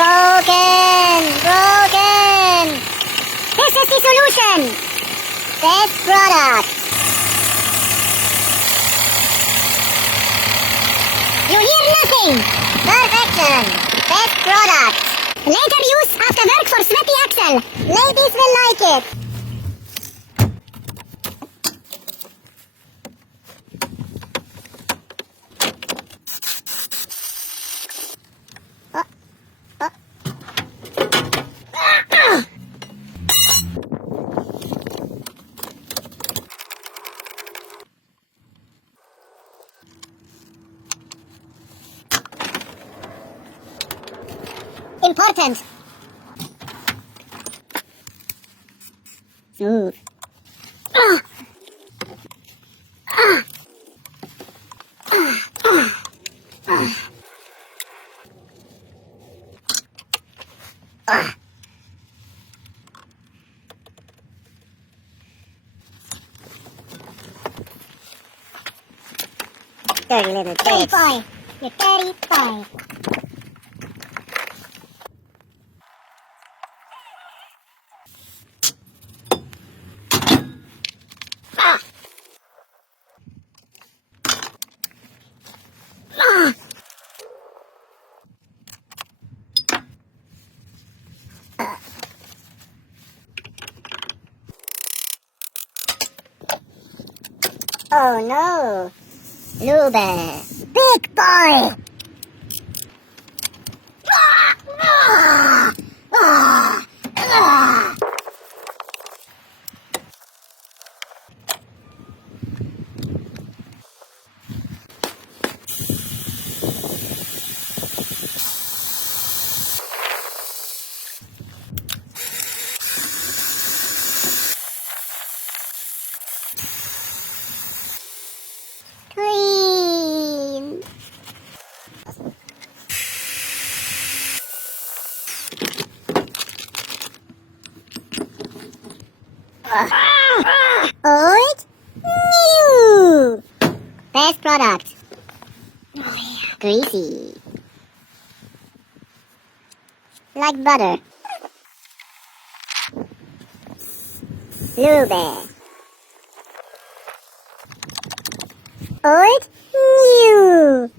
Broken! This is the solution! Best product! You hear nothing! Perfection! Best product! Later use after work for sweaty axle! Ladies will like it! Important. Smooth. Dirty little bitch. Dirty boy. You dirty boy. Oh no! Lube! Big boy! Clean! Old? New! Best product. Greasy. Like butter. Lube. Old? New!